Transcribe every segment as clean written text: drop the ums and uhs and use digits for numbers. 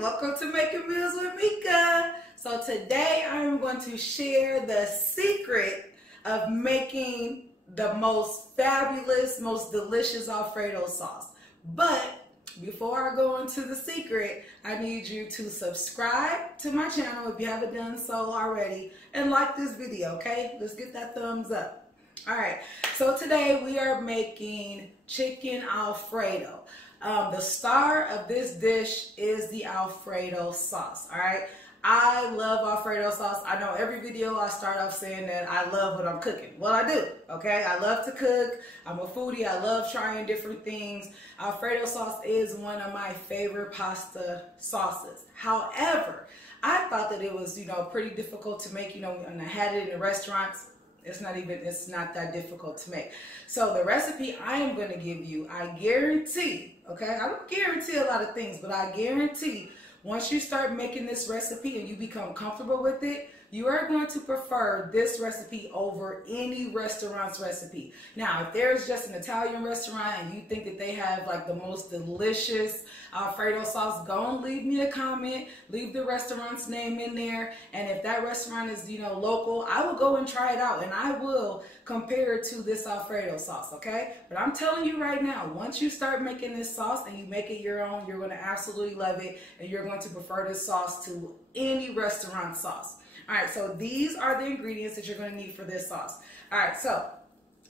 welcome to Making Meals with Mika. So today I'm going to share the secret of making the most fabulous, most delicious Alfredo sauce. But before I go into the secret, I need you to subscribe to my channel if you haven't done so already and like this video, okay? Let's get that thumbs up. All right, so today we are making chicken Alfredo. The star of this dish is the Alfredo sauce, all right? I love Alfredo sauce. I know every video I start off saying that I love what I'm cooking. Well, I do, okay? I love to cook. I'm a foodie. I love trying different things. Alfredo sauce is one of my favorite pasta sauces. However, I thought that it was, pretty difficult to make, when I had it in the restaurants. It's not that difficult to make. So the recipe I am going to give you, I guarantee, okay? I don't guarantee a lot of things, but I guarantee once you start making this recipe and you become comfortable with it, you are going to prefer this recipe over any restaurant's recipe. Now, if there's just an Italian restaurant and you think that they have like the most delicious Alfredo sauce, go and leave me a comment, leave the restaurant's name in there. And if that restaurant is, local, I will go and try it out and I will compare it to this Alfredo sauce, okay? But I'm telling you right now, once you start making this sauce and you make it your own, you're going to absolutely love it and you're going to prefer this sauce to any restaurant sauce. All right, so these are the ingredients that you're going to need for this sauce. All right, so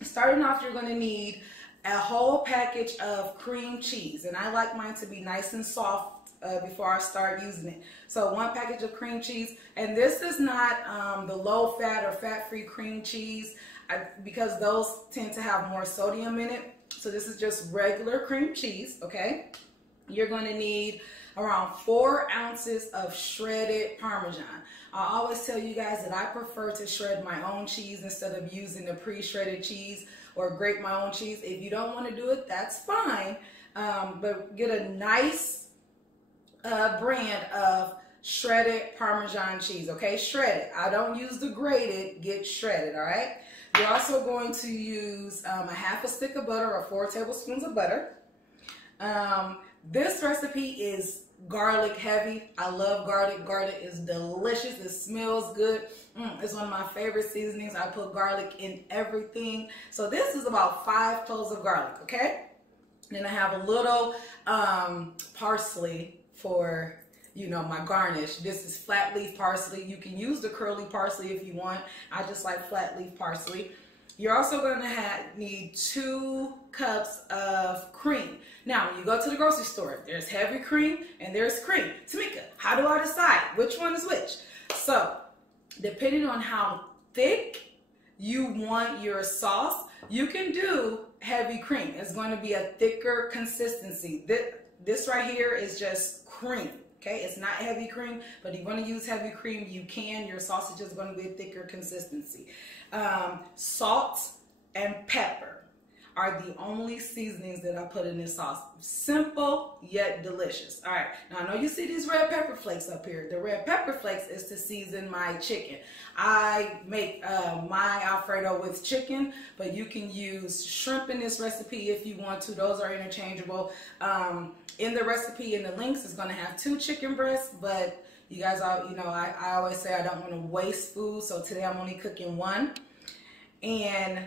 starting off, you're going to need a whole package of cream cheese, and I like mine to be nice and soft before I start using it. So one package of cream cheese, and this is not the low-fat or fat-free cream cheese because those tend to have more sodium in it. So this is just regular cream cheese, okay? You're going to need around 4 ounces of shredded Parmesan. I always tell you guys that I prefer to shred my own cheese instead of using the pre-shredded cheese or grate my own cheese. If you don't want to do it, that's fine. But get a nice brand of shredded Parmesan cheese, okay? Shredded. I don't use the grated, get shredded, all right? You're also going to use a half a stick of butter or 4 tablespoons of butter. This recipe is garlic heavy. I love garlic. Garlic is delicious. It smells good. It's one of my favorite seasonings. I put garlic in everything. So this is about 5 cloves of garlic, okay? Then I have a little parsley for, my garnish. This is flat leaf parsley. You can use the curly parsley if you want. I just like flat leaf parsley. You're also going to need 2 cups of cream. Now, when you go to the grocery store, there's heavy cream and there's cream. Tamika, how do I decide which one is which? So, depending on how thick you want your sauce, you can do heavy cream. It's going to be a thicker consistency. This right here is just cream. Okay, it's not heavy cream, but if you want to use heavy cream, you can. Your sausage is going to be a thicker consistency. Salt and pepper are the only seasonings that I put in this sauce. Simple, yet delicious. All right, now I know you see these red pepper flakes up here. The red pepper flakes is to season my chicken. I make my Alfredo with chicken, but you can use shrimp in this recipe if you want to. Those are interchangeable. In the recipe, in the links, it's going to have 2 chicken breasts, but you guys are, I always say I don't want to waste food, so today I'm only cooking 1. And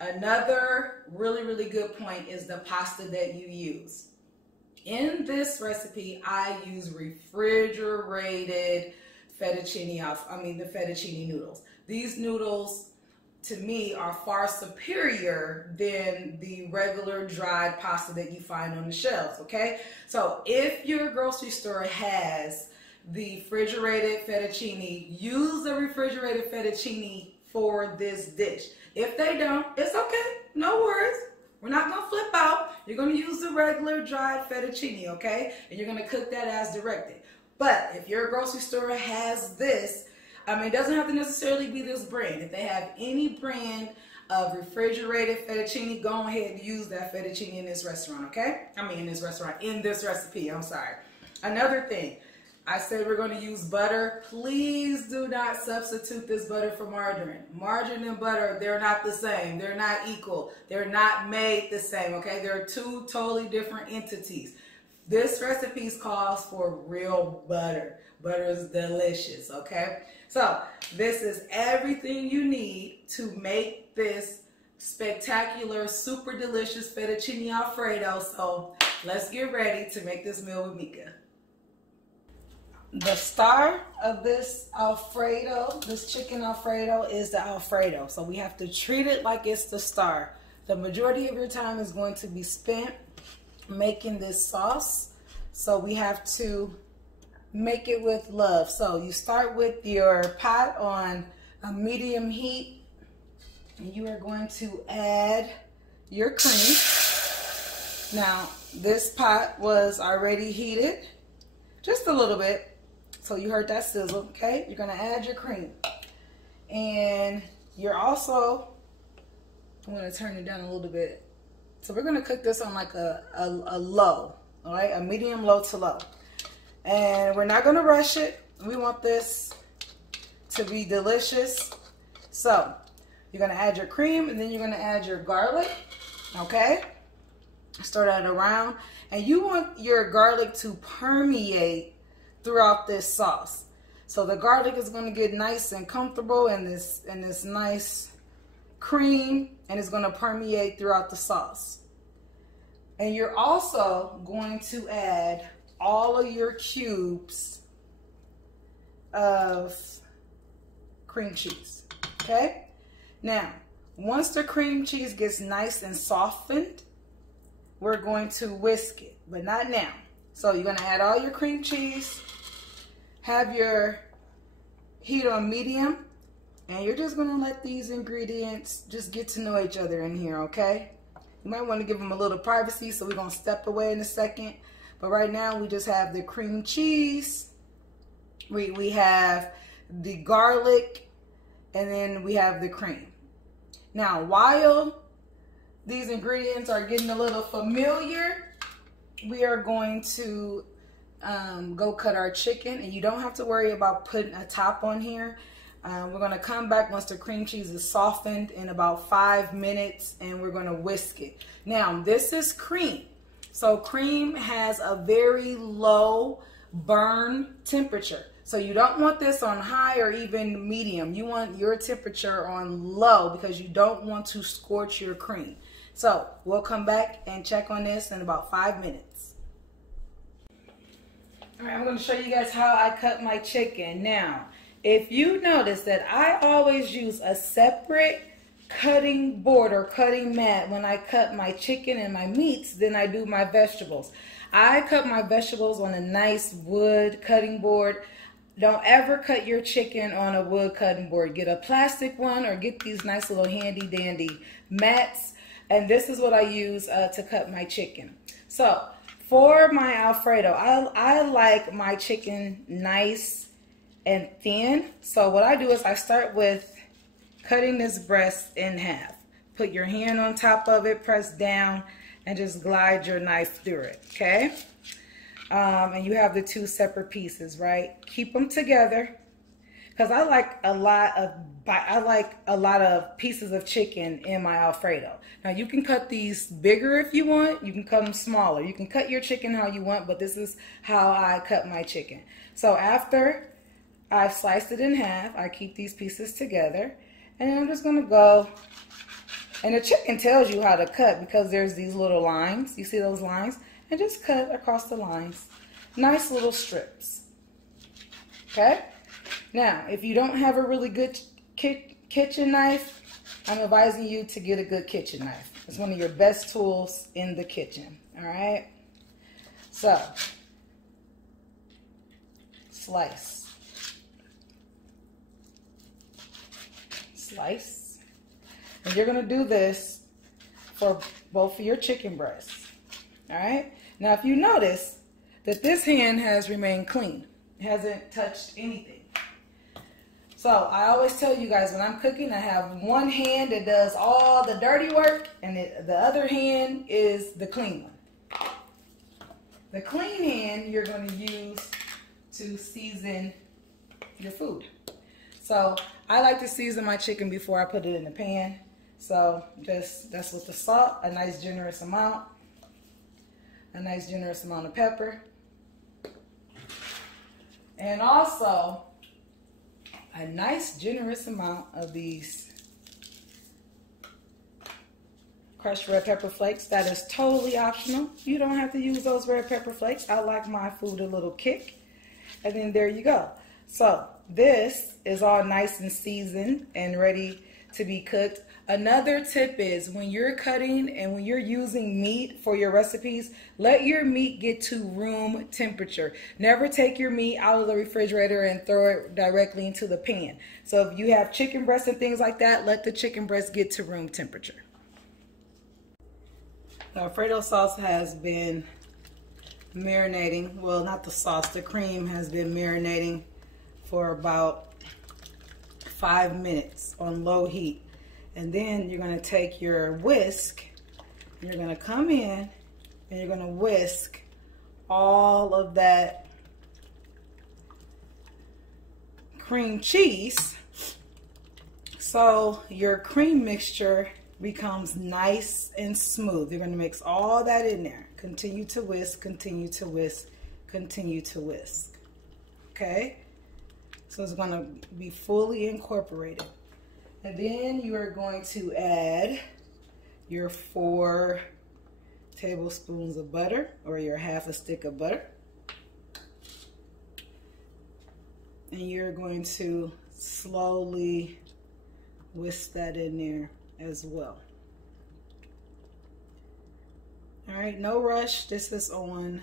another really, really good point is the pasta that you use. In this recipe, I use refrigerated fettuccine, the fettuccine noodles. These noodles, to me, are far superior than the regular dried pasta that you find on the shelves, okay? So if your grocery store has the refrigerated fettuccine, use the refrigerated fettuccine for this dish. If they don't, it's okay, no worries. We're not gonna flip out. You're gonna use the regular dried fettuccine, okay? And you're gonna cook that as directed. But if your grocery store has this, it doesn't have to necessarily be this brand. If they have any brand of refrigerated fettuccine, go ahead and use that fettuccine in this restaurant, okay? In this recipe, I'm sorry. Another thing, I said we're going to use butter. Please do not substitute this butter for margarine. Margarine and butter, they're not the same. They're not equal. They're not made the same, okay? They're 2 totally different entities. This recipe calls for real butter. Butter is delicious, okay? So this is everything you need to make this spectacular, super delicious fettuccine Alfredo. So let's get ready to make this meal with Mika. The star of this Alfredo, this chicken Alfredo, is the Alfredo. So we have to treat it like it's the star. The majority of your time is going to be spent making this sauce. So we have to make it with love. So you start with your pot on a medium heat, and you are going to add your cream. Now, this pot was already heated just a little bit. So you heard that sizzle, okay? You're gonna add your cream. And you're also, I'm gonna turn it down a little bit. So we're gonna cook this on like a low, all right? A medium low to low. And we're not gonna rush it. We want this to be delicious. So you're gonna add your cream, and then you're gonna add your garlic, okay? Stir that around. And you want your garlic to permeate throughout this sauce. So the garlic is going to get nice and comfortable in this nice cream, and it's going to permeate throughout the sauce. And you're also going to add all of your cubes of cream cheese. Okay? Now, once the cream cheese gets nice and softened, we're going to whisk it, but not now. So you're going to add all your cream cheese. Have your heat on medium, and you're just gonna let these ingredients just get to know each other in here, okay? You might want to give them a little privacy, so we're gonna step away in a second. But right now we just have the cream cheese, we have the garlic, and then we have the cream. Now, while these ingredients are getting a little familiar, we are going to go cut our chicken, and you don't have to worry about putting a top on here. We're going to come back once the cream cheese is softened in about 5 minutes, and we're going to whisk it. Now, this is cream. So cream has a very low burn temperature. So you don't want this on high or even medium. You want your temperature on low because you don't want to scorch your cream. So we'll come back and check on this in about 5 minutes. All right, I'm going to show you guys how I cut my chicken. Now, if you notice that I always use a separate cutting board or cutting mat when I cut my chicken and my meats than I do my vegetables. I cut my vegetables on a nice wood cutting board. Don't ever cut your chicken on a wood cutting board. Get a plastic one or get these nice little handy dandy mats. And this is what I use to cut my chicken. So, for my Alfredo, I like my chicken nice and thin. So what I do is I start with cutting this breast in half. Put your hand on top of it, press down, and just glide your knife through it, okay? And you have the two separate pieces, right? Keep them together, because I like a lot of pieces of chicken in my Alfredo. Now you can cut these bigger if you want. You can cut them smaller. You can cut your chicken how you want, but this is how I cut my chicken. So after I've sliced it in half, I keep these pieces together, and then I'm just gonna go. And the chicken tells you how to cut because there's these little lines. You see those lines? And just cut across the lines. Nice little strips. Okay? Now, if you don't have a really good kitchen knife, I'm advising you to get a good kitchen knife. It's one of your best tools in the kitchen. All right? So, slice. Slice. And you're going to do this for both of your chicken breasts. All right? Now, if you notice that this hand has remained clean, it hasn't touched anything. So I always tell you guys when I'm cooking, I have one hand that does all the dirty work, and the other hand is the clean one. The clean hand you're going to use to season your food. So I like to season my chicken before I put it in the pan. So that's with the salt, a nice generous amount. a nice generous amount of pepper. And also a nice generous amount of these crushed red pepper flakes. That is totally optional. You don't have to use those red pepper flakes. I like my food a little kick. And then there you go. So this is all nice and seasoned and ready to be cooked. Another tip is when you're cutting and when you're using meat for your recipes, let your meat get to room temperature. Never take your meat out of the refrigerator and throw it directly into the pan. So if you have chicken breasts and things like that, let the chicken breast get to room temperature. The Alfredo sauce has been marinating. Well, not the sauce, the cream has been marinating for about 5 minutes on low heat. And then you're going to take your whisk, and you're going to come in and you're going to whisk all of that cream cheese so your cream mixture becomes nice and smooth. You're going to mix all that in there. Continue to whisk, continue to whisk, continue to whisk. Okay? So it's going to be fully incorporated. And then you are going to add your 4 tablespoons of butter, or your half a stick of butter. And you're going to slowly whisk that in there as well. All right, no rush. This is on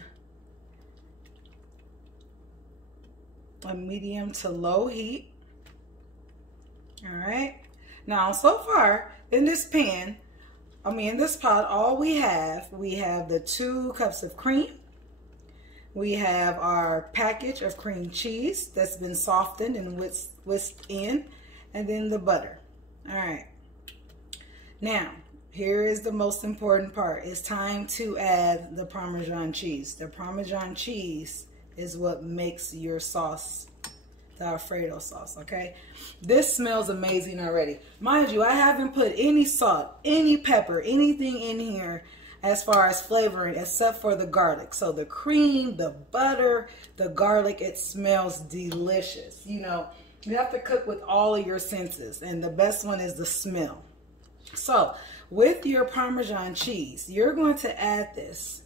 a medium to low heat. All right. Now, so far in this pan, in this pot, all we have the 2 cups of cream. We have our package of cream cheese that's been softened and whisked in, and then the butter. All right. Now, here is the most important part. It's time to add the Parmesan cheese. The Parmesan cheese is what makes your sauce the Alfredo sauce, okay? This smells amazing already. Mind you, I haven't put any salt, any pepper, anything in here as far as flavoring except for the garlic. So the cream, the butter, the garlic, it smells delicious. You know, you have to cook with all of your senses, and the best one is the smell. So with your Parmesan cheese, you're going to add this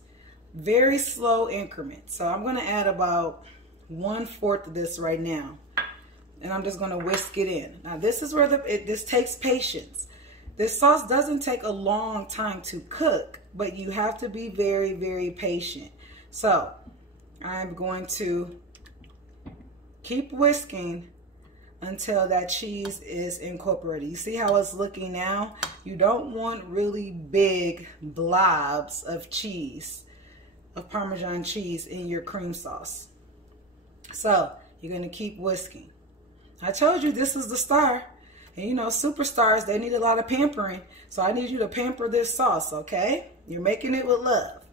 very slow increment. So I'm going to add about 1/4 of this right now, and I'm just going to whisk it in. Now this is where this takes patience. This sauce doesn't take a long time to cook, but you have to be very, very patient. So I'm going to keep whisking until that cheese is incorporated. You see how it's looking now? You don't want really big blobs of cheese, of Parmesan cheese in your cream sauce. So you're going to keep whisking. I told you this is the star. And you know, superstars, they need a lot of pampering. So I need you to pamper this sauce, okay? You're making it with love.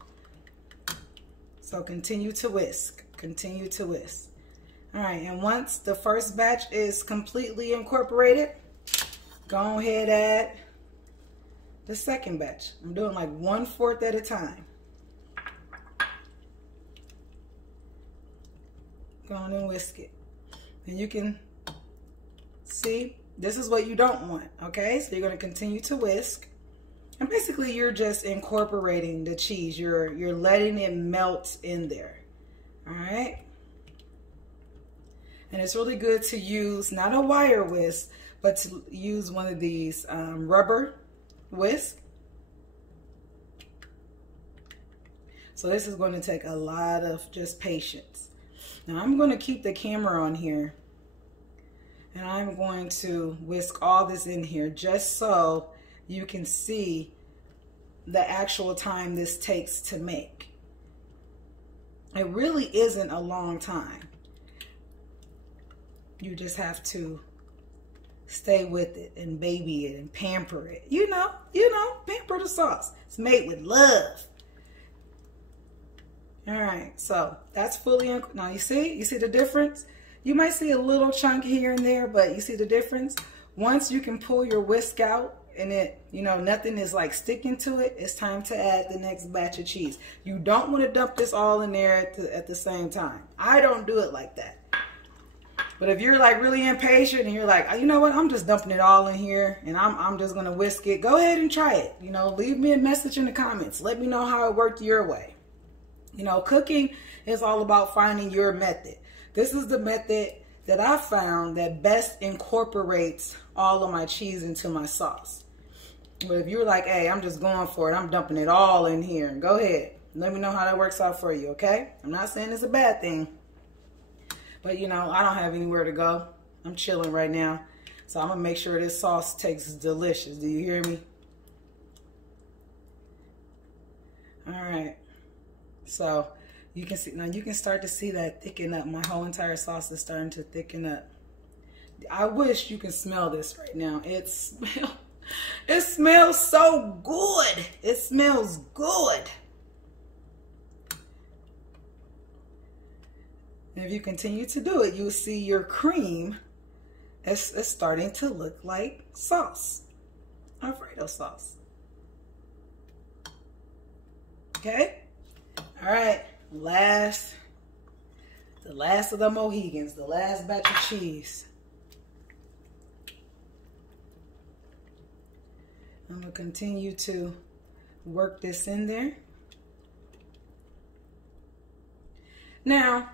So continue to whisk. Continue to whisk. All right, and once the first batch is completely incorporated, go ahead, add the second batch. I'm doing like 1/4 at a time. Go on and whisk it. And you can see, this is what you don't want, okay? So you're going to continue to whisk. And basically you're just incorporating the cheese. You're letting it melt in there. All right? And it's really good to use not a wire whisk, but to use one of these rubber whisk. So this is going to take a lot of just patience. Now I'm going to keep the camera on here, and I'm going to whisk all this in here just so you can see the actual time this takes to make. It really isn't a long time. You just have to stay with it and baby it and pamper it. You know, pamper the sauce. It's made with love. All right, so that's fully, now you see the difference? You might see a little chunk here and there, but you see the difference? Once you can pull your whisk out and it, you know, nothing is like sticking to it, it's time to add the next batch of cheese. You don't want to dump this all in there at the same time. I don't do it like that. But if you're like really impatient and you're like, you know what, I'm just dumping it all in here and I'm just going to whisk it, go ahead and try it. You know, leave me a message in the comments. Let me know how it worked your way. You know, cooking is all about finding your method. This is the method that I found that best incorporates all of my cheese into my sauce. But if you're like, hey, I'm just going for it, I'm dumping it all in here, go ahead. Let me know how that works out for you, okay? I'm not saying it's a bad thing. But, you know, I don't have anywhere to go. I'm chilling right now. So I'm going to make sure this sauce tastes delicious. Do you hear me? All right. So you can see, now you can start to see that thicken up. My whole entire sauce is starting to thicken up. I wish you can smell this right now. It smells so good. It smells good. And if you continue to do it, you'll see your cream is starting to look like sauce, Alfredo sauce. Okay? All right, the last of the Mohegans, the last batch of cheese. I'm gonna continue to work this in there. Now,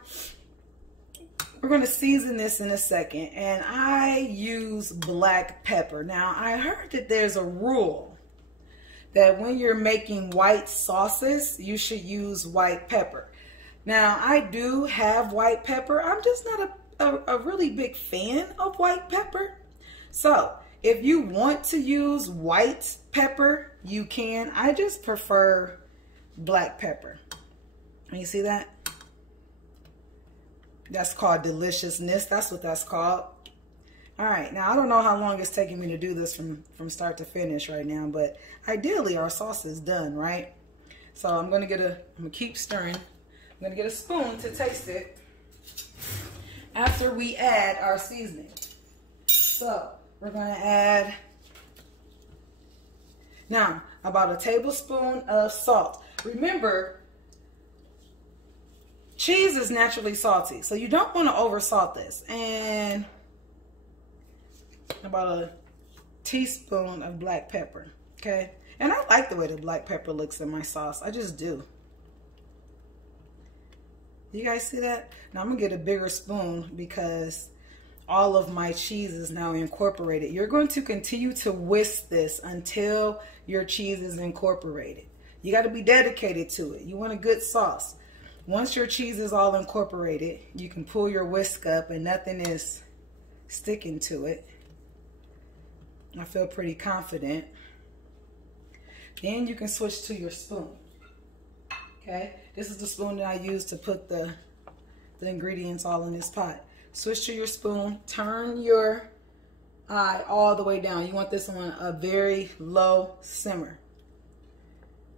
we're going to season this in a second, and I use black pepper. Now, I heard that there's a rule that when you're making white sauces, you should use white pepper. Now, I do have white pepper. I'm just not a really big fan of white pepper. So, if you want to use white pepper, you can. I just prefer black pepper. You see that? That's called deliciousness. That's what that's called. All right, now I don't know how long it's taking me to do this from start to finish right now, but ideally our sauce is done, right? So I'm gonna keep stirring. I'm gonna get a spoon to taste it after we add our seasoning. So we're gonna add now about a tablespoon of salt. Remember, cheese is naturally salty, so you don't want to over salt this. And about a teaspoon of black pepper, okay? And I like the way the black pepper looks in my sauce. I just do. You guys see that? Now I'm gonna get a bigger spoon because all of my cheese is now incorporated. You're going to continue to whisk this until your cheese is incorporated. You got to be dedicated to it. You want a good sauce. Once your cheese is all incorporated, you can pull your whisk up and nothing is sticking to it. I feel pretty confident. Then you can switch to your spoon. Okay, this is the spoon that I use to put the ingredients all in this pot. Switch to your spoon, turn your eye all the way down. You want this on a very low simmer.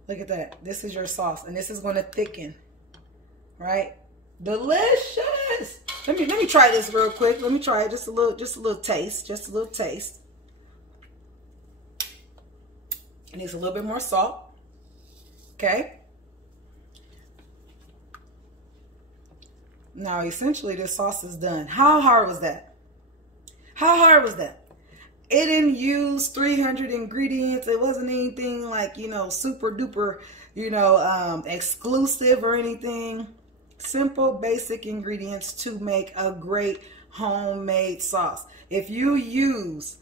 Look at that. This is your sauce, and this is going to thicken. Right? Delicious. Let me try this real quick. Let me try it. Just a little taste. Just a little taste. It needs a little bit more salt. Okay. Now, essentially, this sauce is done. How hard was that? How hard was that? It didn't use 300 ingredients. It wasn't anything like, you know, super duper, you know, exclusive or anything. Simple, basic ingredients to make a great homemade sauce. If you use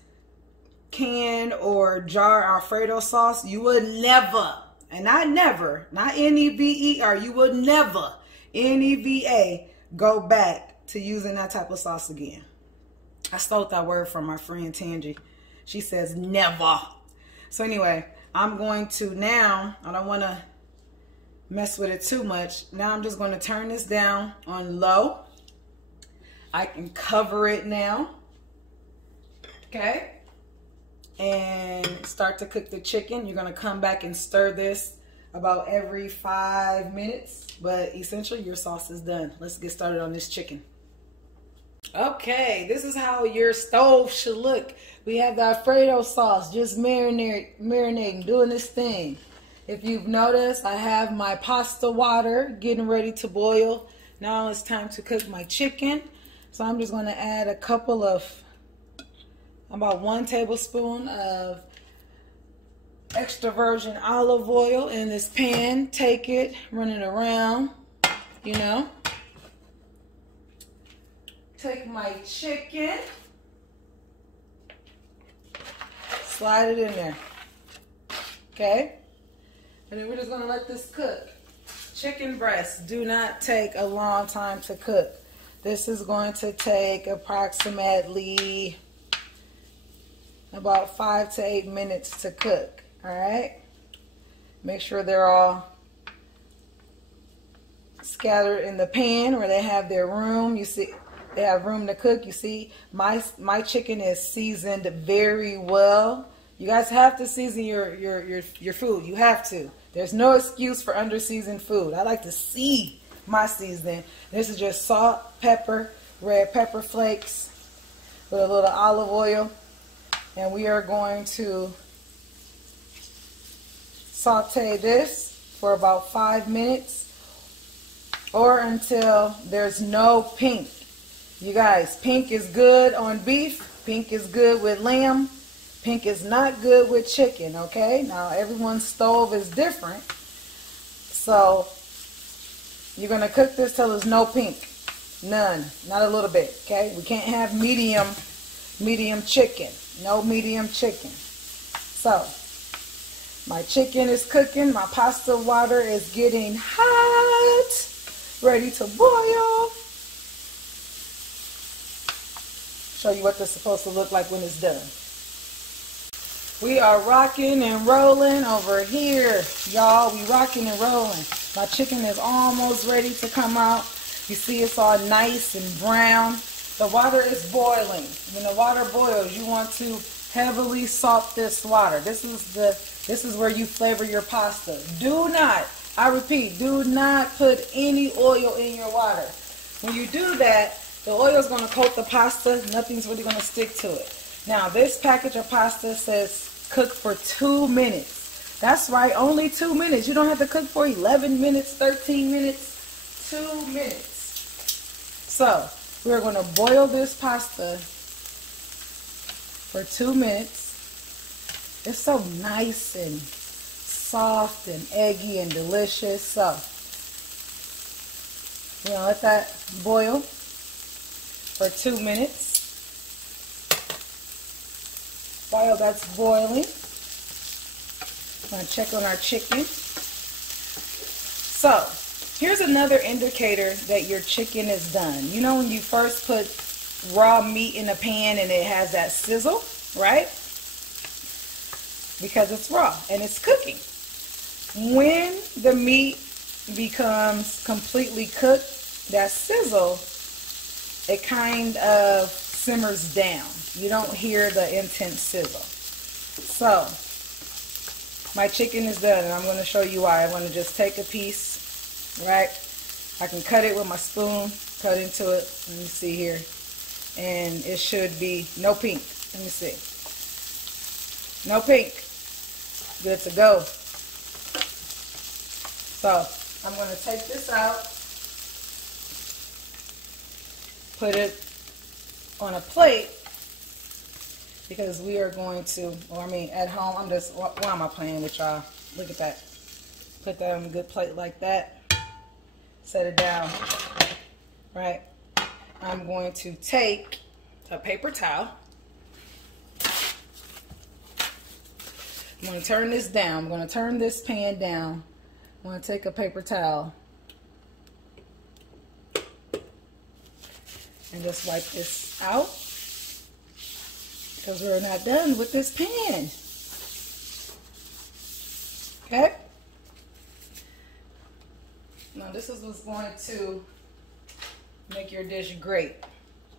canned or jar Alfredo sauce, you would never, and not never, not N-E-V-E-R, you would never, N-E-V-A, go back to using that type of sauce again. I stole that word from my friend Tangie. She says never. So anyway, I'm going to now, I don't want to mess with it too much. Now I'm just going to turn this down on low. I can cover it now. Okay. And start to cook the chicken. You're going to come back and stir this about every 5 minutes. But essentially your sauce is done. Let's get started on this chicken. Okay, this is how your stove should look. We have the Alfredo sauce just marinating, doing this thing. If you've noticed, I have my pasta water getting ready to boil. Now it's time to cook my chicken. So I'm just going to add a couple of, about 1 tablespoon of extra virgin olive oil in this pan. Take it, run it around, you know. Take my chicken, slide it in there, okay? And then we're just gonna let this cook. Chicken breasts do not take a long time to cook. This is going to take approximately about 5 to 8 minutes to cook, all right? Make sure they're all scattered in the pan where they have their room. You see, they have room to cook. You see, my chicken is seasoned very well. You guys have to season your food. You have to. There's no excuse for under-seasoned food. I like to see my seasoning. This is just salt, pepper, red pepper flakes with a little olive oil. And we are going to saute this for about 5 minutes or until there's no pink. You guys, pink is good on beef. Pink is good with lamb. Pink is not good with chicken, okay? Now, everyone's stove is different. So, you're going to cook this till there's no pink. None. Not a little bit, okay? We can't have medium chicken. No medium chicken. So, my chicken is cooking. My pasta water is getting hot. Ready to boil. Show you what this is supposed to look like when it's done. We are rocking and rolling over here, y'all. We rocking and rolling. My chicken is almost ready to come out. You see it's all nice and brown. The water is boiling. When the water boils, you want to heavily salt this water. This is where you flavor your pasta. Do not, I repeat, do not put any oil in your water. When you do that, the oil is going to coat the pasta. Nothing's really going to stick to it. Now, this package of pasta says cook for 2 minutes. That's right, only 2 minutes. You don't have to cook for 11 minutes, 13 minutes, 2 minutes. So, we're going to boil this pasta for 2 minutes. It's so nice and soft and eggy and delicious. So, we're going to let that boil for 2 minutes. While that's boiling, I'm going to check on our chicken. So, here's another indicator that your chicken is done. You know when you first put raw meat in a pan and it has that sizzle, right? Because it's raw and it's cooking. When the meat becomes completely cooked, that sizzle, it kind of simmers down. You don't hear the intense sizzle. So, my chicken is done, and I'm going to show you why. I'm going to just take a piece, right? I can cut it with my spoon, cut into it. Let me see here. And it should be no pink. Let me see. No pink. Good to go. So, I'm going to take this out, put it on a plate, because we are going to, or I mean at home, I'm just, why am I playing with y'all? Look at that. Put that on a good plate like that. Set it down, right? I'm going to take a paper towel. I'm going to turn this down. I'm going to turn this pan down. I'm going to take a paper towel and just wipe this out, because we're not done with this pan. Okay? Now this is what's going to make your dish great.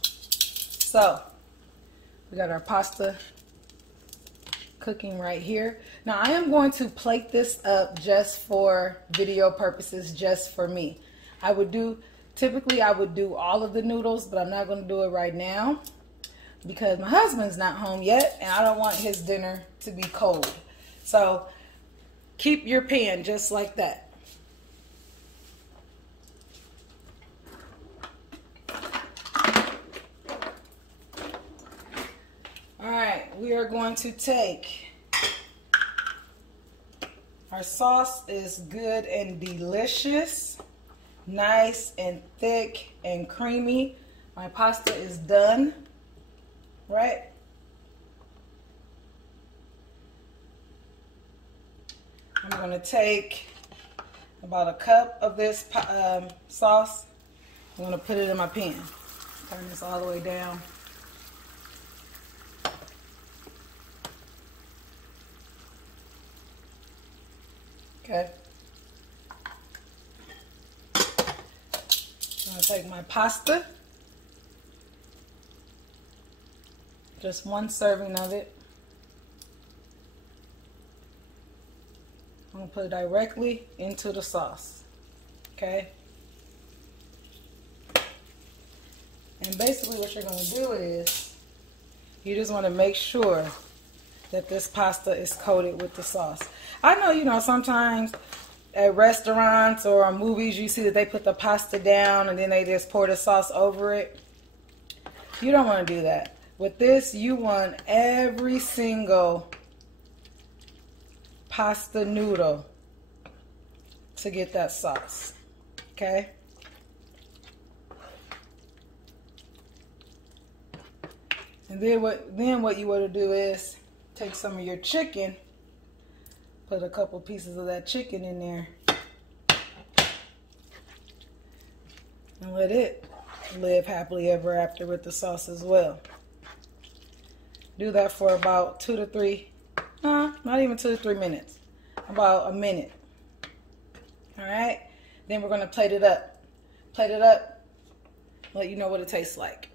So, we got our pasta cooking right here. Now I am going to plate this up just for video purposes, just for me. I would do Typically, I would do all of the noodles, but I'm not going to do it right now because my husband's not home yet, and I don't want his dinner to be cold. So keep your pan just like that. All right, we are going to take, our sauce is good and delicious, nice and thick and creamy. My pasta is done, right? I'm going to take about a cup of this sauce. I'm going to put it in my pan. Turn this all the way down. Okay. I'm going to take my pasta. Just one serving of it. I'm going to put it directly into the sauce. Okay. And basically what you're going to do is you just want to make sure that this pasta is coated with the sauce. I know, you know, sometimes at restaurants or movies you see that they put the pasta down and then they just pour the sauce over it. You don't want to do that. With this, you want every single pasta noodle to get that sauce. Okay? And then what you want to do is take some of your chicken, put a couple pieces of that chicken in there, and let it live happily ever after with the sauce as well. Do that for about 2 to 3, not even 2 to 3 minutes, about a minute. All right, then we're gonna plate it up. Plate it up, let you know what it tastes like.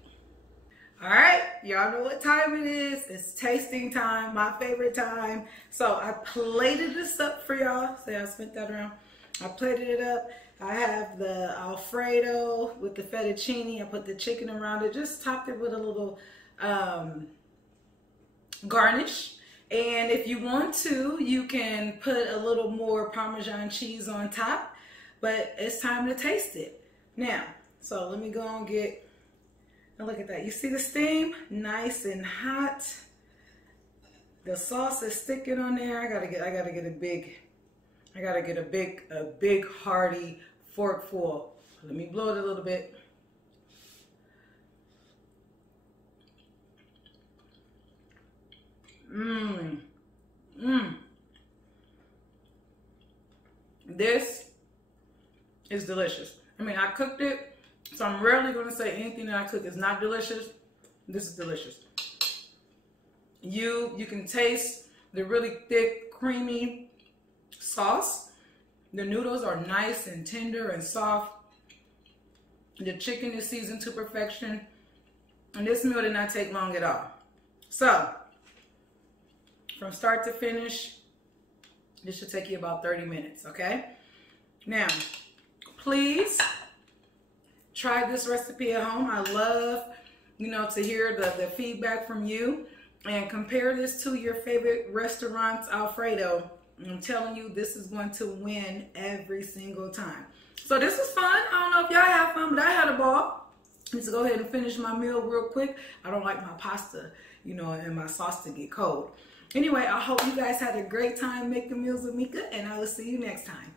All right, y'all know what time it is. It's tasting time, my favorite time. So I plated this up for y'all. See, I spent that around. I plated it up. I have the Alfredo with the fettuccine. I put the chicken around it. Just topped it with a little garnish. And if you want to, you can put a little more Parmesan cheese on top. But it's time to taste it. Now, so let me go and get... And look at that. You see the steam? Nice and hot. The sauce is sticking on there. I gotta get a big hearty fork full. Let me blow it a little bit. This is delicious. I mean, I cooked it. So I'm rarely going to say anything that I cook is not delicious. This is delicious. You can taste the really thick, creamy sauce. The noodles are nice and tender and soft. The chicken is seasoned to perfection. And this meal did not take long at all. So, from start to finish, this should take you about 30 minutes, okay? Now, please... try this recipe at home. I love, you know, to hear the feedback from you, and compare this to your favorite restaurant's Alfredo. I'm telling you, this is going to win every single time. So this was fun. I don't know if y'all have fun, but I had a ball. Let's go ahead and finish my meal real quick. I don't like my pasta, you know, and my sauce to get cold. Anyway, I hope you guys had a great time making meals with Mika, and I will see you next time.